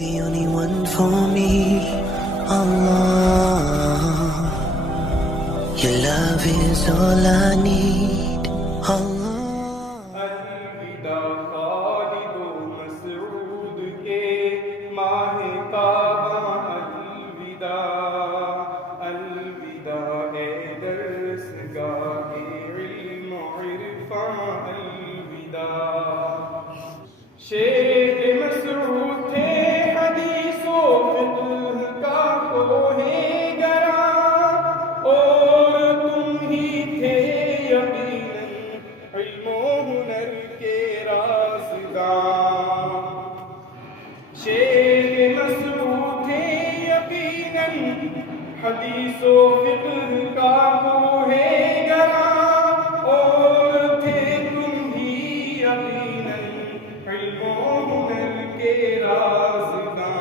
The only one for me, Allah. Your love is all I need, Allah. الوداع خالد و مسعود کے ماہ تاباں الوداع الوداع اے درس گاہ علم و عرفاں الوداع شیخ مسعود تھے حدیث و فقہ کا کوہ گراں اور تم ہی تھے یقیناً علم و ہنر کے رازداں شیخ مسعود تھے یقیناً حدیث و فقہ کا کوہ گراں اور تھے تم ہی یقیناً علم و ہنر کے رازداں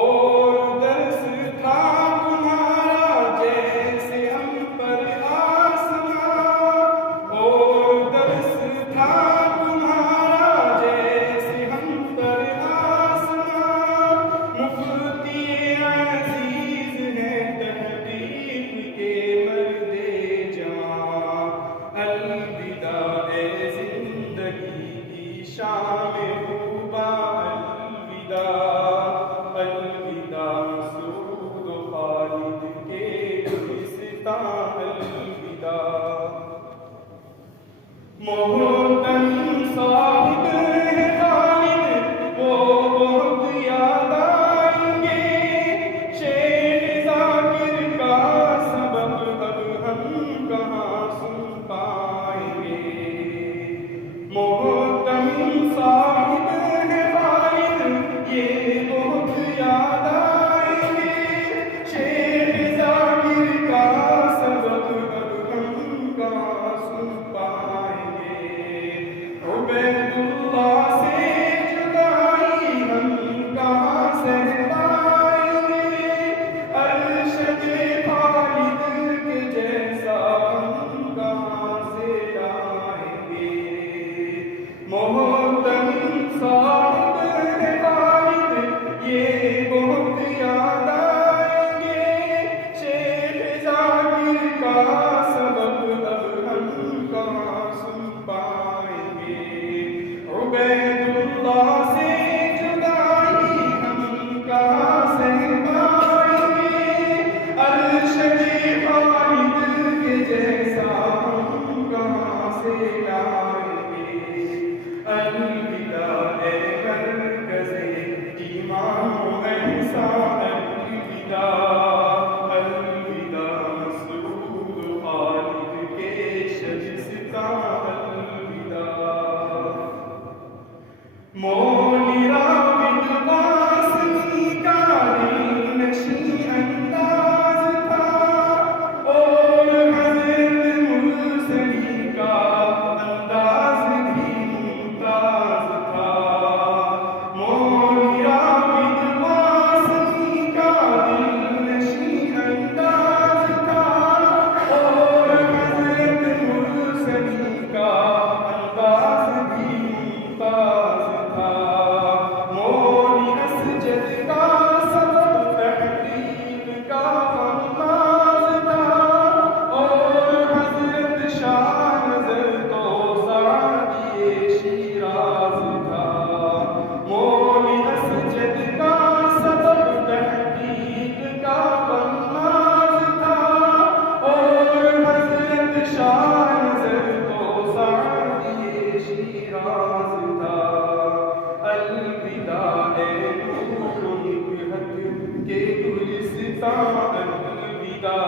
اور درس تھا تمہارا جیسے ہم پر آسماں اور درس تھا تمہارا جیسے ہم پر آسماں مفتی عزیز ہے تحقیق کے مرد جواں الوداع اے زندگی کی شام خوباں الوداع الوداع مسعود و خالد کے گلستاں الوداع محتم صاحب ہے خالد وہ بہت یاد آئیں گے شیخ ذاکر کا سبق اب ہم کہاں سن پائیں گے محتم صاحب ہے خالد یہ بہت یاد آئیں گے شیخ ذاکر کا سبق اب ہم کہاں سن پائیں گے عبید اللہ سے جدائی ہم کہاں سہ پائیں گے ارشد خالد کے جیسا ہم کہاں سے لائیں گے محتم صاحب ہے خالد یہ بہت یاد آئیں گے شیخ ذاکر کا سبق اب ہم کہاں سن پائیں گے عبید اللہ سے جدائی ہم کہاں سہ پائیں گے ارشد خالد کے جیسا ہم کہاں سے لائیں گے الوداع اے مرکز ایمان و احسان الوداع الوداع مسعود و خالد کے شبستاں الوداع مولی رابط قاسمی کا دل نشیں انداز تھا اور حضرت مرسلی کا انداز بھی ممتاز تھا مولی رابط قاسمی کا دل نشیں انداز تھا اور حضرت مرسلی کا انداز بھی ممتاز تھا مولی اسجد کا سبب تحقیق کا انداز تھا اور حضرت شاہ نظر تو سعدی شیراز تھا مولی اسجد کا سبب تحقیق کا انداز تھا اور حضرت شاہ نظر تو سعدی شیراز تھا الوداع اے نور و نکہت کے گلستاں الوداع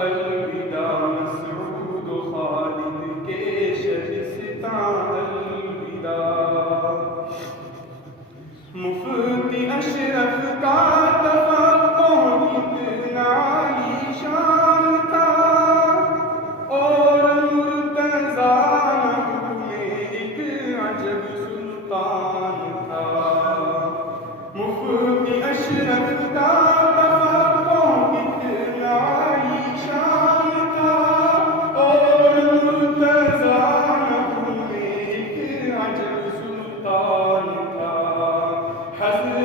الوداع مسعود و خالد کے شبستاں الوداع مفتی اشرف کا تفقہ کتنا عالی شان تھا اور مرتضیٰ نحو میں ایک عجب سلطان تھا مفتی اشرف کا تفقہ کتنا عالی شان تھا اور مرتضیٰ نحو میں ایک عجب سلطان تھا حضرت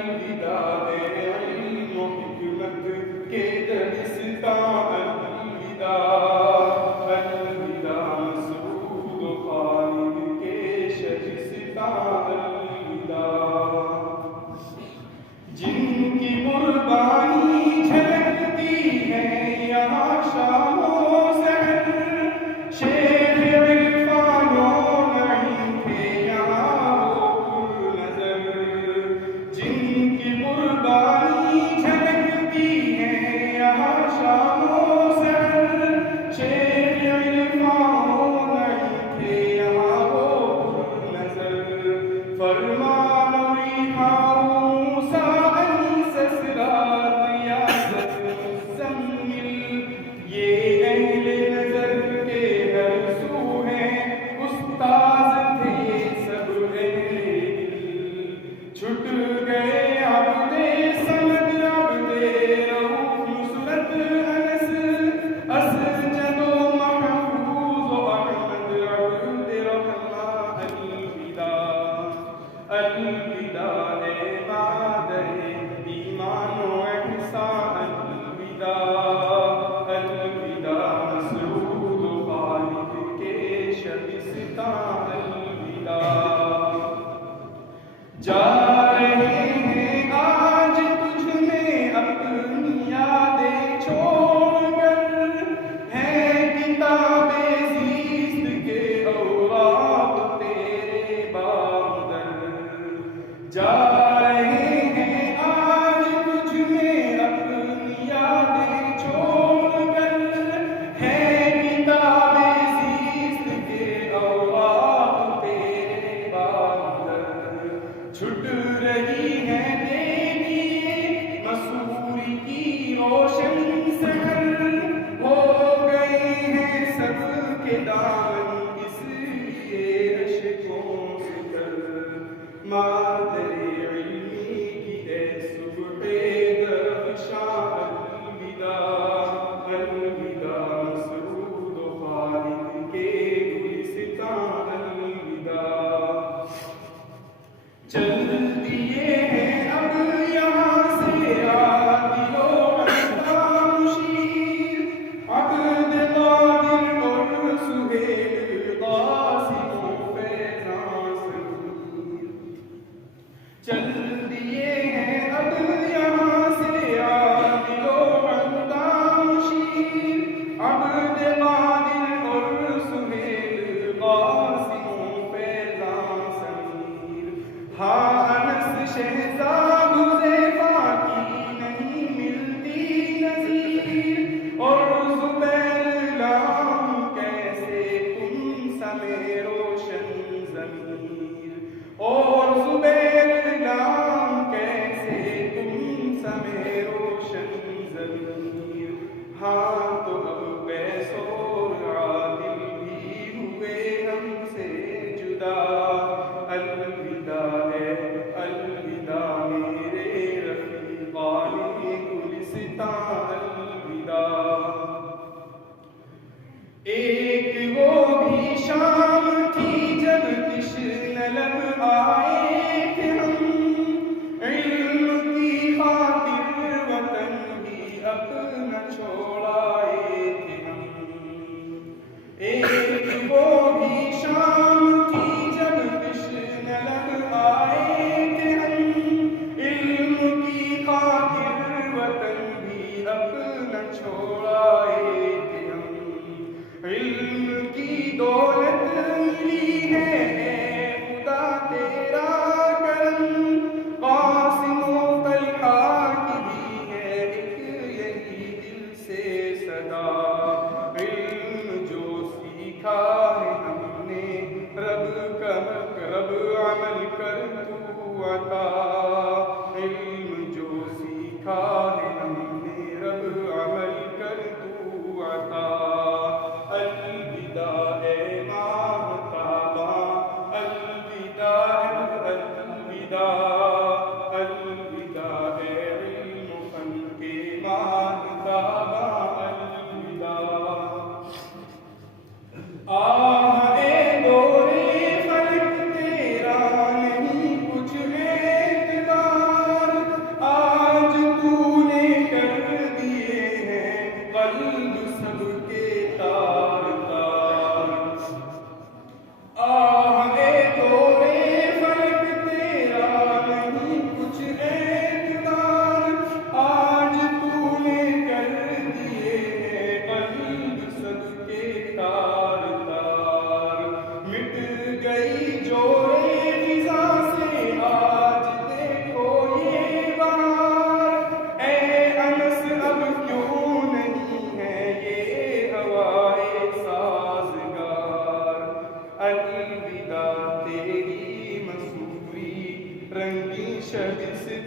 الوداع علم و حکمت کے درستاں الوداع الوداع مسعود و خالد کے شجستاں الوداع جن کی قربانی جھلکتی ہے یہاں شام و سحر شیخ عرفان و نعیم تھے یہاں وہ پر نظر جن کی قربانی جھلکتی ہے یہاں شام و سحر شیخ عرفان و نعیم تھے یہاں وہ پر نظر فرمان و ریحاں موسیٰ انیس اسرار ریاضت مزمل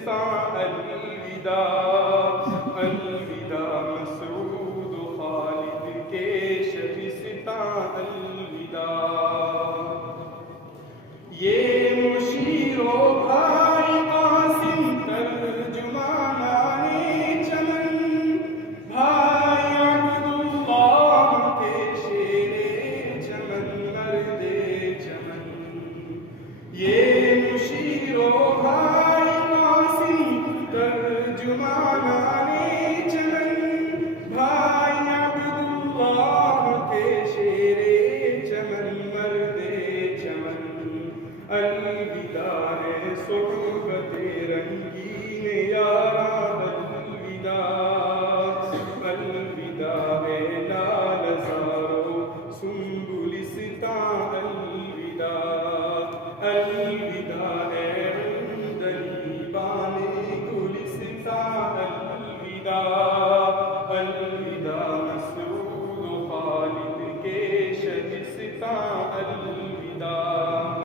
الوداع الوداع مسعود خالد کے شبستاں الوداع یہ مشیر و بھائی قاسم